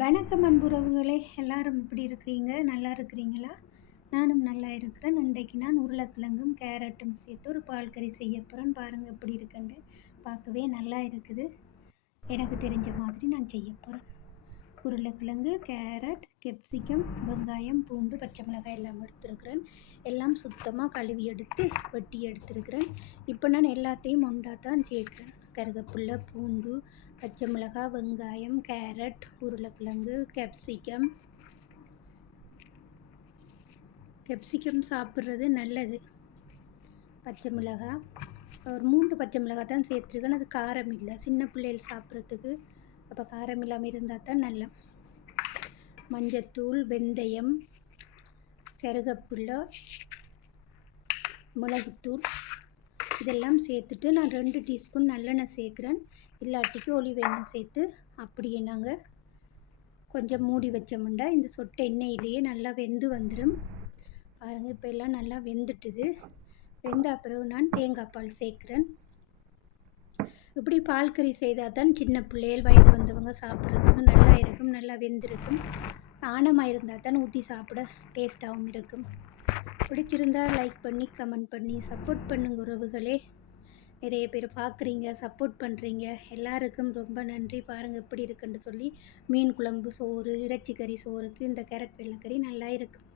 வணக்கம் அன்புறவுகளே! எல்லாரும் எப்படி இருக்கிறீங்க? நல்லா இருக்கிறீங்களா? நானும் நல்லா இருக்கிறேன். இன்றைக்கு நான் உருளைக்கிழங்கும், கேரட்டும் சேர்த்து ஒரு பால் கறி செய்ய போறேன். பாருங்க எப்படி இருக்குன்னு. பார்க்கவே நல்லா இருக்குது. எனக்கு தெரிஞ்ச மாதிரி நான் செய்ய போறேன். உருளைக்கிழங்கு, கேரட், கேப்சிகம், வெங்காயம், பூண்டு, பச்சை மிளகாய் எல்லாம் எடுத்திருக்கிறேன். எல்லாம் சுத்தமாக கழுவி எடுத்து வெட்டி எடுத்திருக்கிறேன். இப்போ நான் எல்லாத்தையும் ஒன்றா தான் சேர்க்கிறேன். கருவேப்பிலை, பூண்டு, பச்சை மிளகாய், வெங்காயம், கேரட், உருளைக்கிழங்கு, கேப்சிகம் சாப்பிட்றது நல்லது. பச்சை மிளகாய் ஒரு 3 பச்சை மிளகாய் தான் சேர்த்துருக்கேன். அது காரம் இல்லை, சின்ன பிள்ளைகள் சாப்பிட்றதுக்கு. அப்போ காரம் இல்லாமல் இருந்தால் தான் நல்லா. மஞ்சத்தூள், வெந்தயம், கருவேப்பிலை, மிளகுத்தூள் இதெல்லாம் சேர்த்துட்டு நான் 2 டீஸ்பூன் நல்லெண்ணெய் சேர்க்குறேன். இல்லாட்டிக்கு ஒலிவ் எண்ணெய் சேர்த்து அப்படியே நாங்கள் கொஞ்சம் மூடி வச்சோம்னா இந்த சொட்டை எண்ணெயிலேயே நல்லா வெந்து வந்துடும். பாருங்கள், இப்போ எல்லாம் நல்லா வெந்துட்டுது. வெந்த பிறகு நான் தேங்காய் பால் சேர்க்குறேன். இப்படி பால் கறி செய்தால் தான் சின்ன பிள்ளைகள், வயது வந்தவங்க சாப்பிட்றதுக்கு நல்லா இருக்கும், நல்லா வெந்திருக்கும். ஆனமாக இருந்தால் தான் ஊற்றி சாப்பிட டேஸ்ட்டாகவும் இருக்கும். பிடிச்சிருந்தால் லைக் பண்ணி கமெண்ட் பண்ணி சப்போர்ட் பண்ணுங்க உறவுகளே. நிறைய பேர் பார்க்குறீங்க, சப்போர்ட் பண்ணுறீங்க. எல்லாருக்கும் ரொம்ப நன்றி. பாருங்கள் எப்படி இருக்குன்னு சொல்லி. மீன் குழம்பு சோறு, இறைச்சி கறி சோறுக்கு இந்த கேரட் வெள்ளைக்கறி நல்லா இருக்கும்.